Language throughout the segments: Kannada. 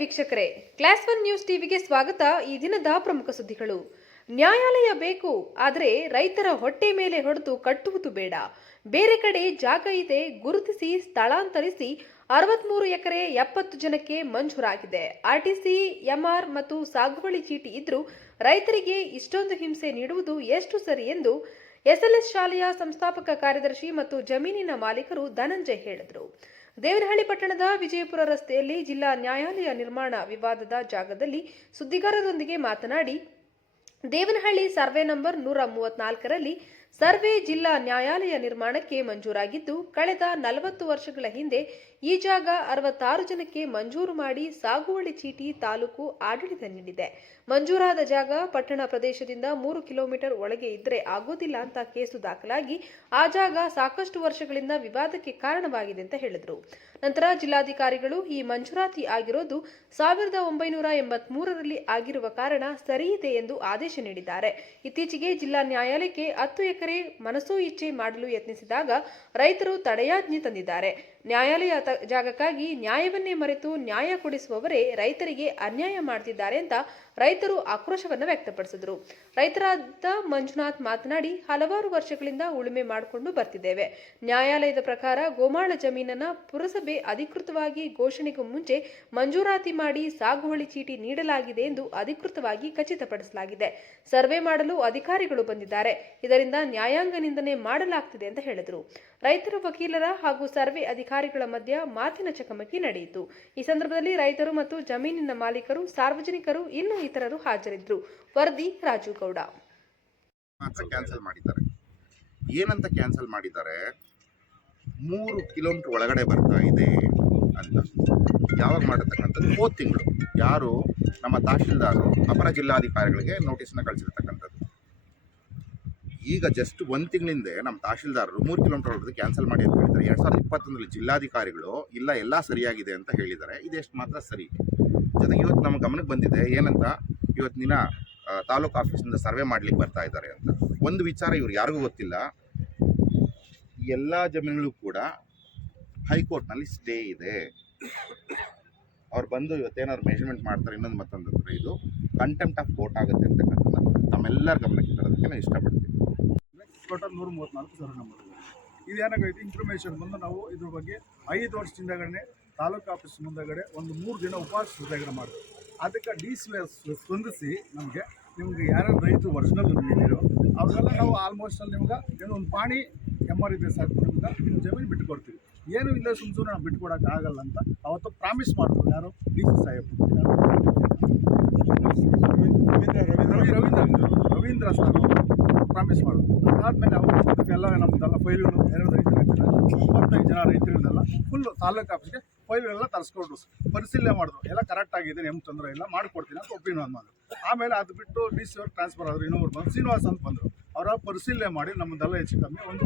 ವೀಕ್ಷಕರೇ ಕ್ಲಾಸ್ ಒನ್ ನ್ಯೂಸ್ ಟಿವಿಗೆ ಸ್ವಾಗತ. ಈ ದಿನದ ಪ್ರಮುಖ ಸುದ್ದಿಗಳು. ನ್ಯಾಯಾಲಯ ಬೇಕು, ಆದರೆ ರೈತರ ಹೊಟ್ಟೆ ಮೇಲೆ ಹೊಡೆದು ಕಟ್ಟುವುದು ಬೇಡ. ಬೇರೆ ಕಡೆ ಜಾಗ ಇದೆ, ಗುರುತಿಸಿ, ಸ್ಥಳಾಂತರಿಸಿ. ಅರವತ್ಮೂರು ಎಕರೆ ಎಪ್ಪತ್ತು ಜನಕ್ಕೆ ಮಂಜೂರಾಗಿದೆ. ಆರ್ಟಿಸಿ, ಎಂಆರ್ ಮತ್ತು ಸಾಗುವಳಿ ಚೀಟಿ ಇದ್ರೂ ರೈತರಿಗೆ ಇಷ್ಟೊಂದು ಹಿಂಸೆ ನೀಡುವುದು ಎಷ್ಟು ಸರಿ ಎಂದು ಎಸ್ಎಲ್ಎಸ್ ಶಾಲೆಯ ಸಂಸ್ಥಾಪಕ ಕಾರ್ಯದರ್ಶಿ ಮತ್ತು ಜಮೀನಿನ ಮಾಲೀಕರು ಧನಂಜಯ್ ಹೇಳಿದರು. ದೇವನಹಳ್ಳಿ ಪಟ್ಟಣದ ವಿಜಯಪುರ ರಸ್ತೆಯಲ್ಲಿ ಜಿಲ್ಲಾ ನ್ಯಾಯಾಲಯ ನಿರ್ಮಾಣ ವಿವಾದದ ಜಾಗದಲ್ಲಿ ಸುದ್ದಿಗಾರರೊಂದಿಗೆ ಮಾತನಾಡಿ, ದೇವನಹಳ್ಳಿ ಸರ್ವೆ ನಂಬರ್ ನೂರ ಮೂವತ್ನಾಲ್ಕರಲ್ಲಿ ಸರ್ವೆ ಜಿಲ್ಲಾ ನ್ಯಾಯಾಲಯ ನಿರ್ಮಾಣಕ್ಕೆ ಮಂಜೂರಾಗಿದ್ದು, ಕಳೆದ ನಲವತ್ತು ವರ್ಷಗಳ ಹಿಂದೆ ಈ ಜಾಗ ಅರವತ್ತಾರು ಜನಕ್ಕೆ ಮಂಜೂರು ಮಾಡಿ ಸಾಗುವಳಿ ಚೀಟಿ ತಾಲೂಕು ಆಡಳಿತ ನೀಡಿದೆ. ಮಂಜೂರಾದ ಜಾಗ ಪಟ್ಟಣ ಪ್ರದೇಶದಿಂದ ಮೂರು ಕಿಲೋಮೀಟರ್ ಒಳಗೆ ಇದ್ರೆ ಆಗೋದಿಲ್ಲ ಅಂತ ಕೇಸು ದಾಖಲಾಗಿ ಆ ಜಾಗ ಸಾಕಷ್ಟು ವರ್ಷಗಳಿಂದ ವಿವಾದಕ್ಕೆ ಕಾರಣವಾಗಿದೆ ಅಂತ ಹೇಳಿದರು. ನಂತರ ಜಿಲ್ಲಾಧಿಕಾರಿಗಳು ಈ ಮಂಜೂರಾತಿ ಆಗಿರೋದು ಸಾವಿರದ ಒಂಬೈನೂರ ಆಗಿರುವ ಕಾರಣ ಸರಿಯಿದೆ ಎಂದು ಆದೇಶ ನೀಡಿದ್ದಾರೆ. ಇತ್ತೀಚೆಗೆ ಜಿಲ್ಲಾ ನ್ಯಾಯಾಲಯಕ್ಕೆ ಹತ್ತು ಎಕರೆ ಮನಸೋ ಇಚ್ಛೆ ಮಾಡಲು ಯತ್ನಿಸಿದಾಗ ರೈತರು ತಡೆಯಾಜ್ಞೆ ತಂದಿದ್ದಾರೆ. ನ್ಯಾಯಾಲಯ ಜಾಗಕ್ಕಾಗಿ ನ್ಯಾಯವನ್ನೇ ಮರೆತು ನ್ಯಾಯ ಕೊಡಿಸುವವರೇ ರೈತರಿಗೆ ಅನ್ಯಾಯ ಮಾಡ್ತಿದ್ದಾರೆ ಅಂತ ರೈತರು ಆಕ್ರೋಶವನ್ನ ವ್ಯಕ್ತಪಡಿಸಿದರು. ರೈತರಾದ ಮಂಜುನಾಥ್ ಮಾತನಾಡಿ, ಹಲವಾರು ವರ್ಷಗಳಿಂದ ಉಳುಮೆ ಮಾಡಿಕೊಂಡು ಬರ್ತಿದ್ದೇವೆ. ನ್ಯಾಯಾಲಯದ ಪ್ರಕಾರ ಗೋಮಾಳ ಜಮೀನನ್ನ ಪುರಸಭೆ ಅಧಿಕೃತವಾಗಿ ಘೋಷಣೆಗೂ ಮುಂಚೆ ಮಂಜೂರಾತಿ ಮಾಡಿ ಸಾಗುವಳಿ ಚೀಟಿ ನೀಡಲಾಗಿದೆ ಎಂದು ಅಧಿಕೃತವಾಗಿ ಖಚಿತಪಡಿಸಲಾಗಿದೆ. ಸರ್ವೆ ಮಾಡಲು ಅಧಿಕಾರಿಗಳು ಬಂದಿದ್ದಾರೆ. ಇದರಿಂದ ನ್ಯಾಯಾಂಗ ನಿಂದನೆ ಮಾಡಲಾಗ್ತಿದೆ ಅಂತ ಹೇಳಿದರು. ರೈತರ ವಕೀಲರ ಹಾಗೂ ಸರ್ವೆ ಅಧಿಕಾರಿಗಳ ಮಧ್ಯ ಮಾತಿನ ಚಕಮಕಿ ನಡೆಯಿತು. ಈ ಸಂದರ್ಭದಲ್ಲಿ ರೈತರು ಮತ್ತು ಜಮೀನಿನ ಮಾಲೀಕರು, ಸಾರ್ವಜನಿಕರು, ಇನ್ನೂ ಇತರರು ಹಾಜರಿದ್ದರು ವರದಿ ರಾಜು ಗೌಡ ಕ್ಯಾನ್ಸಲ್ ಮಾಡಿದ್ದಾರೆ. ಏನಂತ ಕ್ಯಾನ್ಸಲ್ ಮಾಡಿದ್ದಾರೆ? ಮೂರು ಕಿಲೋಮೀಟರ್ ಒಳಗಡೆ ಬರ್ತಾ ಇದೆ ಅಂತ. ಯಾವಾಗ ಮಾಡಿರ್ತಕ್ಕಂಥದ್ದು ಹೋದ ತಿಂಗಳು. ಯಾರು? ನಮ್ಮ ತಹಶೀಲ್ದಾರರು ಅಪರ ಜಿಲ್ಲಾಧಿಕಾರಿಗಳಿಗೆ ನೋಟಿಸ್ನ ಕಳಿಸಿರ್ತಕ್ಕಂಥದ್ದು. ಈಗ ಜಸ್ಟ್ ಒಂದು ತಿಂಗಳಿಂದ ನಮ್ಮ ತಹಶೀಲ್ದಾರರು ಮೂರು ಕಿಲೋಮೀಟರ್ ಒಳಗಡೆ ಕ್ಯಾನ್ಸಲ್ ಮಾಡಿ ಅಂತ ಹೇಳಿದ್ದಾರೆ. ಎರಡು ಸಾವಿರದ ಇಪ್ಪತ್ತೊಂದರಲ್ಲಿ ಜಿಲ್ಲಾಧಿಕಾರಿಗಳು, ಇಲ್ಲ, ಎಲ್ಲ ಸರಿಯಾಗಿದೆ ಅಂತ ಹೇಳಿದ್ದಾರೆ. ಇದೆಷ್ಟು ಮಾತ್ರ ಸರಿ. ಜೊತೆಗೆ ಇವತ್ತು ನಮ್ಮ ಗಮನಕ್ಕೆ ಬಂದಿದೆ ಏನಂತ, ಇವತ್ತು ದಿನ ತಾಲೂಕು ಆಫೀಸಿಂದ ಸರ್ವೆ ಮಾಡ್ಲಿಕ್ಕೆ ಬರ್ತಾ ಇದ್ದಾರೆ ಅಂತ. ಒಂದು ವಿಚಾರ ಇವ್ರು ಯಾರಿಗೂ ಗೊತ್ತಿಲ್ಲ. ಎಲ್ಲ ಜಮೀನುಗಳು ಕೂಡ ಹೈಕೋರ್ಟ್ನಲ್ಲಿ ಸ್ಟೇ ಇದೆ. ಅವ್ರು ಬಂದು ಇವತ್ತೇನಾದ್ರು ಮೆಷರ್ಮೆಂಟ್ ಮಾಡ್ತಾರೆ, ಇನ್ನೊಂದು ಮತ್ತೊಂದು ಅಂದ್ರೆ ಇದು ಕಂಟೆಂಪ್ಟ್ ಆಫ್ ಕೋರ್ಟ್ ಆಗುತ್ತೆ ಅಂತಕ್ಕಂಥದ್ದು ತಮ್ಮೆಲ್ಲರ ಗಮನಕ್ಕೆ ತರೋದಕ್ಕೆ ನಾನು ಇಷ್ಟಪಡ್ತೀನಿ ಟೋಟಲ್ ನೂರ ಮೂವತ್ತ್ನಾಲ್ಕು ಸರ್ವೆ ನಂಬರ್ ಇದೆ ಇದೇನಾಗೈತೆ? ಇನ್ಫಾರ್ಮೇಷನ್ ಬಂದು ನಾವು ಇದ್ರ ಬಗ್ಗೆ ಐದು ವರ್ಷದಿಂದಗಡೆ ತಾಲೂಕು ಆಫೀಸ್ ಮುಂದಗಡೆ ಒಂದು ಮೂರು ದಿನ ಉಪವಾಸ ಸತ್ಯಾಗ್ರಹ ಮಾಡಿದ್ವಿ ಅದಕ್ಕೆ ಡಿ ಸಿ ಸ್ಪಂದಿಸಿ ನಮಗೆ ನಿಮ್ಗೆ ಯಾರ್ಯಾರು ರೈತರು ಒರಿಜಿನಲ್ ನೀಡಿರೋ ಅವ್ರಿಗೆಲ್ಲ ನಾವು ಆಲ್ಮೋಸ್ಟ್ ಅಲ್ಲಿ ನಿಮ್ಗೆ ಏನೋ ಒಂದು ಪಾಣಿ ಎಂ ಆರ್ ಇದೆ ಸಾಕು, ನಿಮ್ಗೆ ನಿಮ್ಮ ಜಮೀನು ಬಿಟ್ಟು ಕೊಡ್ತೀವಿ. ಏನೂ ಇಲ್ಲ, ಸುಮ್ ಸುಮ್ಮನೆ ನಾವು ಬಿಟ್ಕೊಡಕ್ಕೆ ಆಗಲ್ಲ ಅಂತ ಅವತ್ತು ಪ್ರಾಮಿಸ್ ಮಾಡಿದ್ರು ಯಾರು D C Saheb Ravi Ravindra Ravindra sir promise ಮಾಡೋದು ಅದಾದಮೇಲೆ ಅವರು ಎಲ್ಲ ನಮ್ಮದೆಲ್ಲ ಫೈಲ್ಗಳು ಎರಡು ರೈತರು ಇಪ್ಪತ್ತೈದು ಜನ ರೈತರನ್ನೆಲ್ಲ ಫುಲ್ಲು ತಾಲೂಕು ಆಫೀಸ್ಗೆ ಫೈಲ್ಗಳೆಲ್ಲ ತರಿಸ್ಕೊಂಡು ಪರಿಶೀಲನೆ ಮಾಡಿದ್ರು. ಎಲ್ಲ ಕರೆಕ್ಟ್ ಆಗಿದೆ ತೊಂದರೆ ಇಲ್ಲ, ಮಾಡಿಕೊಡ್ತೀನಿ ಅಂತ ಒಪ್ಪಿನ ಮಾಡಿದ್ರು ಆಮೇಲೆ ಅದು ಬಿಟ್ಟು ಡಿ ಸಿ ಅವ್ರು ಟ್ರಾನ್ಸ್ಫರ್ ಆದರು. ಇನ್ನೊಬ್ರು ಬಂದು ಶ್ರೀನಿವಾಸ್ ಅಂತ ಬಂದರು. ಅವರ ಪರಿಶೀಲನೆ ಮಾಡಿ ನಮ್ಮದೆಲ್ಲ ಹೆಚ್ಚು ಕಮ್ಮಿ ಒಂದು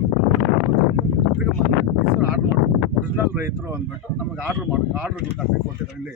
ತಿರ್ಗಿ ಡಿ ಸಿ ಆರ್ಡ್ರ್ ಮಾಡಿ ಒರಿಜಿನಲ್ ರೈತರು ಅಂದ್ಬಿಟ್ಟು ನಮಗೆ ಆರ್ಡ್ರ್ ಮಾಡಿ ಆರ್ಡ್ರ್ ಇಲ್ಲಿ